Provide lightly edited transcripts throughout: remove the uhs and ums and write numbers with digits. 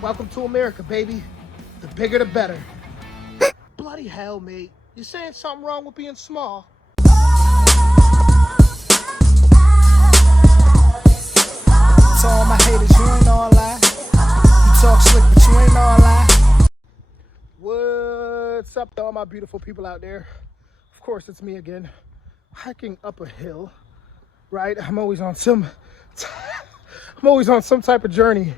Welcome to America, baby. The bigger the better. Bloody hell, mate. You saying something wrong with being small? To all my haters, you ain't all lie. You talk slick, but you ain't all lie. What's up to all my beautiful people out there? Of course, it's me again, hiking up a hill, right? I'm always on some type of journey.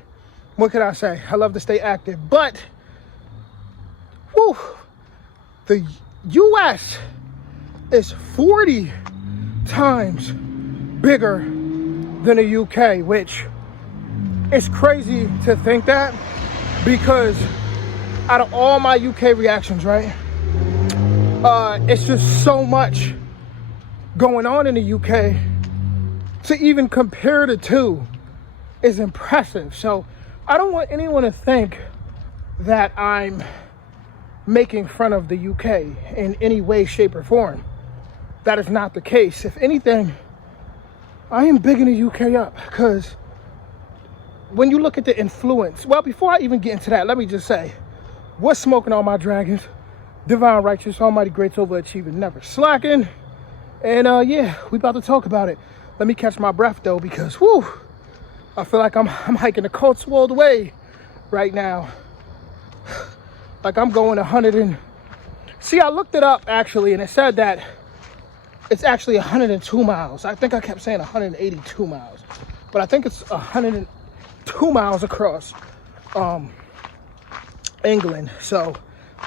What can I say? I love to stay active, but whew, the U.S. is 40 times bigger than the UK, which is crazy to think that, because out of all my UK reactions, right, it's just so much going on in the UK to even compare the two is impressive. So I don't want anyone to think that I'm making fun of the UK in any way, shape, or form. That is not the case. If anything, I am bigging the UK up, because when you look at the influence, well, before I even get into that, let me just say, what's smoking all my dragons? Divine, righteous, almighty, great, overachieving, never slacking. And yeah, we about to talk about it. Let me catch my breath though, because whoo, I feel like I'm hiking the Cotswold Way right now. Like I'm going 100 and... See, I looked it up actually, and it said that it's actually 102 miles. I think I kept saying 182 miles, but I think it's 102 miles across England. So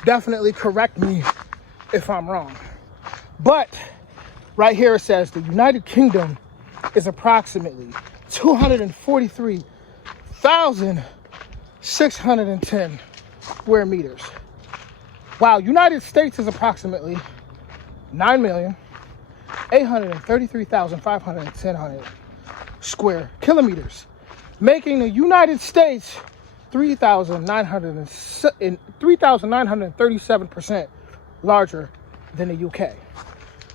definitely correct me if I'm wrong. But right here it says the United Kingdom is approximately 243,610 square meters. Wow, United States is approximately 9,833,510 square kilometers, making the United States 3,937% larger than the UK.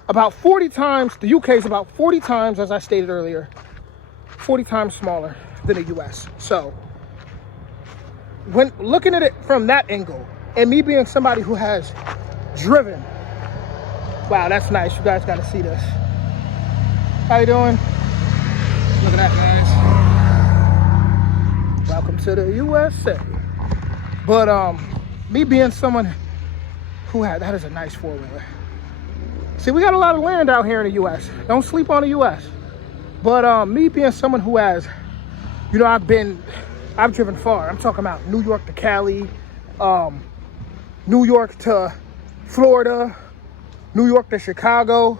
About 40 times, the UK is about 40 times, as I stated earlier, 40 times smaller than the US. So when looking at it from that angle, and me being somebody who has driven, wow, that's nice. You guys got to see this. How you doing? Look at that, guys. Welcome to the USA. But me being someone who had, that is a nice four-wheeler. See, we got a lot of land out here in the U.S. Don't sleep on the U.S. But me being someone who has, you know, I've driven far. I'm talking about New York to Cali, New York to Florida, New York to Chicago,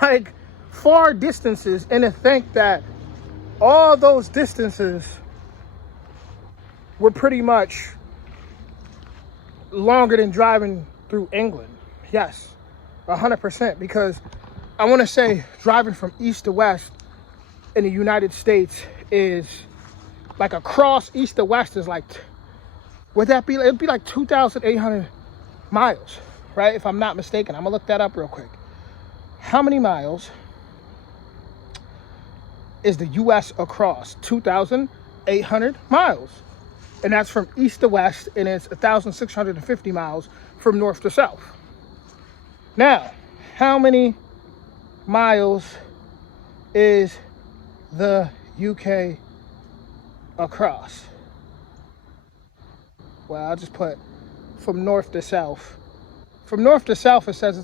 like far distances. And to think that all those distances were pretty much longer than driving through England. Yes. 100%, because I want to say driving from east to west in the United States is like across east to west is like, would that be, it'd be like 2,800 miles, right? If I'm not mistaken. I'm gonna look that up real quick. How many miles is the US across? 2,800 miles. And that's from east to west, and it's 1,650 miles from north to south. Now, how many miles is the UK across? Well, I'll just put from north to south. From north to south, it says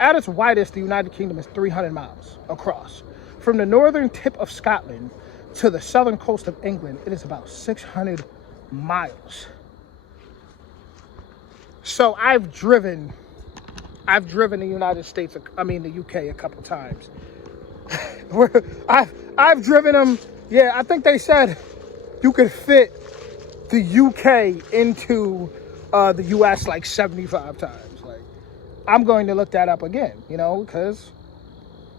at its widest, the United Kingdom is 300 miles across. From the northern tip of Scotland to the southern coast of England, it is about 600 miles. So I've driven the United States, the UK a couple times. I've driven them. Yeah, I think they said you could fit the UK into the US like 75 times. Like, I'm going to look that up again, you know, because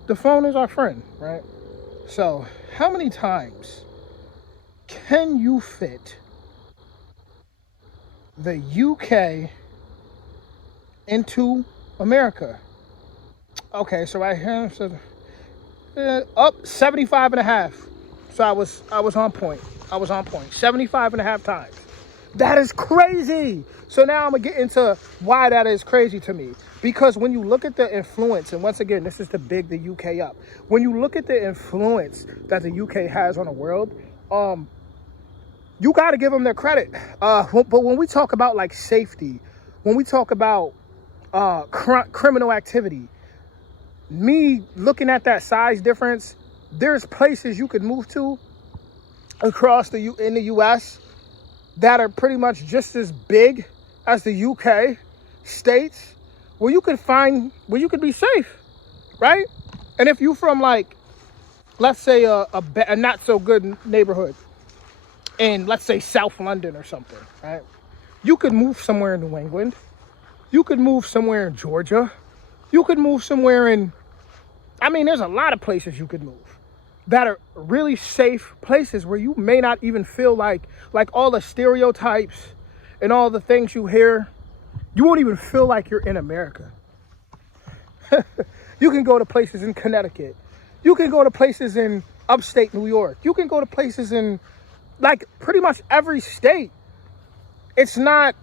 the phone is our friend, right? So how many times can you fit the UK into America? Okay, so right here, so up 75 and a half. So I was on point. 75.5 times. That is crazy. So now I'm gonna get into why that is crazy to me. Because when you look at the influence, and once again, this is to big the UK up. When you look at the influence that the UK has on the world, you got to give them their credit. But when we talk about like safety, when we talk about criminal activity, me looking at that size difference, there's places you could move to across in the US that are pretty much just as big as the UK states where you could be safe, right? And if you from like, let's say a not so good neighborhood in, let's say, South London or something, right? You could move somewhere in New England. You could move somewhere in Georgia. You could move somewhere in, there's a lot of places you could move that are really safe places where you may not even feel like all the stereotypes and all the things you hear, you won't even feel like you're in America. You can go to places in Connecticut. You can go to places in upstate New York. You can go to places in like pretty much every state. It's not,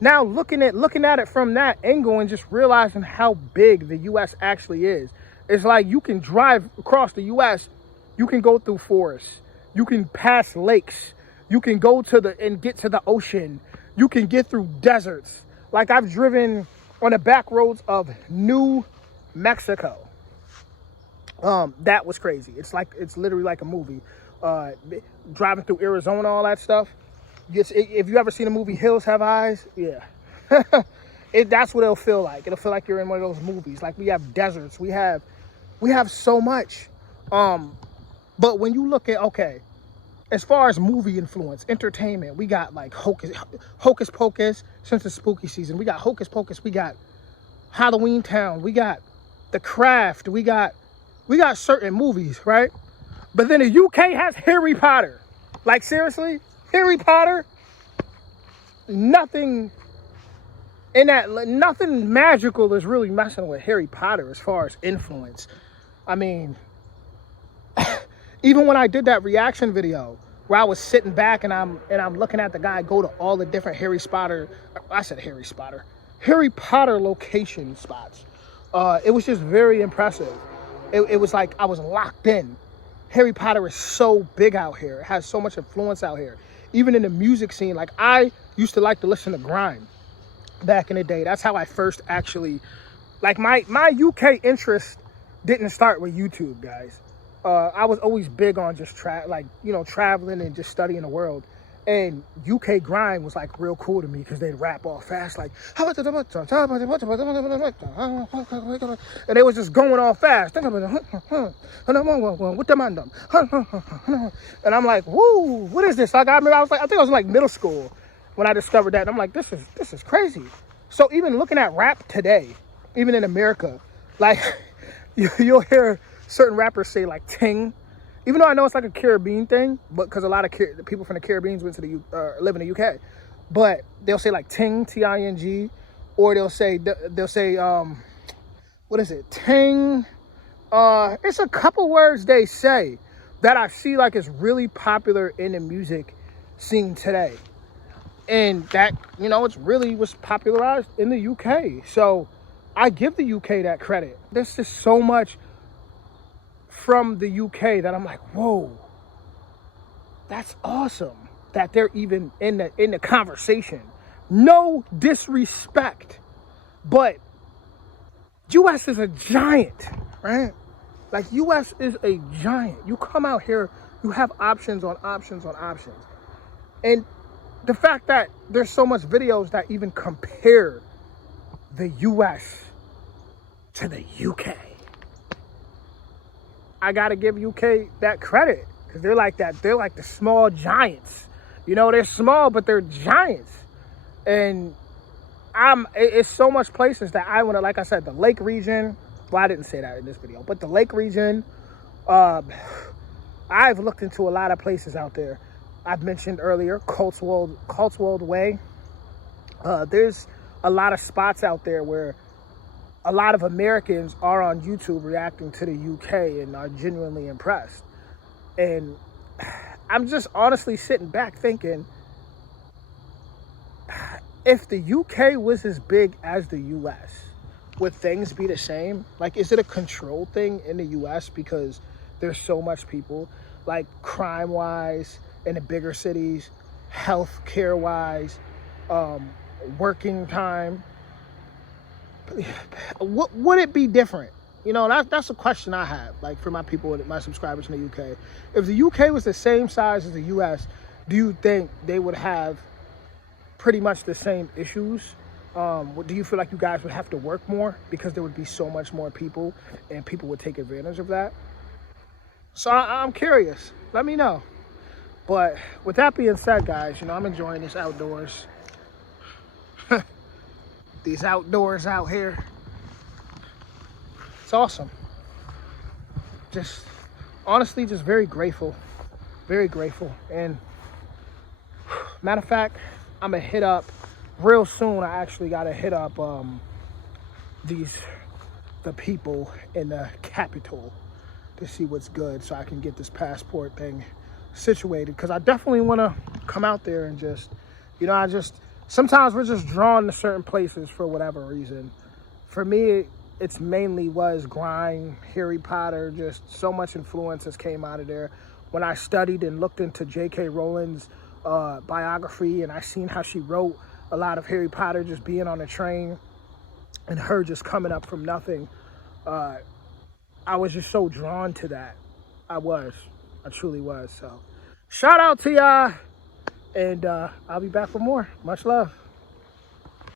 now looking at it from that angle and just realizing how big the US actually is. It's like you can drive across the US, you can go through forests, you can pass lakes, you can go and get to the ocean, you can get through deserts. Like I've driven on the back roads of New Mexico. That was crazy. It's literally like a movie. Driving through Arizona, all that stuff. If you ever seen the movie Hills Have Eyes, yeah. That's what it'll feel like. It'll feel like you're in one of those movies. Like we have deserts, we have so much. But when you look at, okay, as far as movie influence, entertainment, we got like Hocus Pocus, since it's spooky season. We got Hocus Pocus, we got Halloween Town, we got The Craft, we got certain movies, right? But then the UK has Harry Potter. Like seriously, Harry Potter, nothing magical is really messing with Harry Potter as far as influence. Even when I did that reaction video where I was sitting back and I'm looking at the guy go to all the different Harry Potter location spots. It was just very impressive. It was like I was locked in. Harry Potter is so big out here. It has so much influence out here. Even in the music scene, like I used to like to listen to grime back in the day. That's how I first actually, like my UK interest didn't start with YouTube, guys. I was always big on just traveling and just studying the world. And UK grime was like real cool to me because they'd rap all fast, like, and they was just going all fast. And I'm like, woo, what is this? Like, I think I was in like middle school when I discovered that. And I'm like, this is crazy. So even looking at rap today, even in America, like you'll hear certain rappers say like ting. Even though I know it's like a Caribbean thing, but because a lot of people from the Caribbean went to live in the UK, but they'll say like ting, T-I-N-G, or they'll say what is it, ting? It's a couple words they say that I see like is really popular in the music scene today, and that it's really was popularized in the UK. So I give the UK that credit. There's just so much from the UK that I'm like, whoa, that's awesome that they're even in the conversation. No disrespect, but US is a giant, right? Like US is a giant. You come out here, you have options on options on options. And the fact that there's so much videos that even compare the US to the UK. I gotta give UK that credit because they're like that. They're like the small giants. They're small, but they're giants. And it's so much places that I want to, like I said, the Lake region. Well, I didn't say that in this video, but the Lake region. I've looked into a lot of places out there. I've mentioned earlier Cotswold Way. There's a lot of spots out there where a lot of Americans are on YouTube reacting to the UK and are genuinely impressed. And I'm just honestly sitting back thinking, if the UK was as big as the US, would things be the same? Like, is it a control thing in the US because there's so much people, like crime wise in the bigger cities, health care wise, um, working time? What would it be different? You know, that's a question I have, like for my people, my subscribers in the UK. If the UK was the same size as the US, do you think they would have pretty much the same issues? Do you feel like you guys would have to work more because there would be so much more people and people would take advantage of that? So I'm curious. Let me know. But with that being said, guys, you know, I'm enjoying this outdoors. These outdoors out here. It's awesome. Just honestly, just very grateful. Very grateful. And matter of fact, I'm gonna hit up real soon. I actually gotta hit up the people in the capital to see what's good so I can get this passport thing situated, because I definitely want to come out there and just, you know, sometimes we're just drawn to certain places for whatever reason. For me, it's mainly was grind, Harry Potter, just so much influences came out of there. When I studied and looked into J.K. Rowling's biography, and I seen how she wrote a lot of Harry Potter just being on a train and her just coming up from nothing, I was just so drawn to that. I truly was. So shout out to y'all, and I'll be back for more. Much love.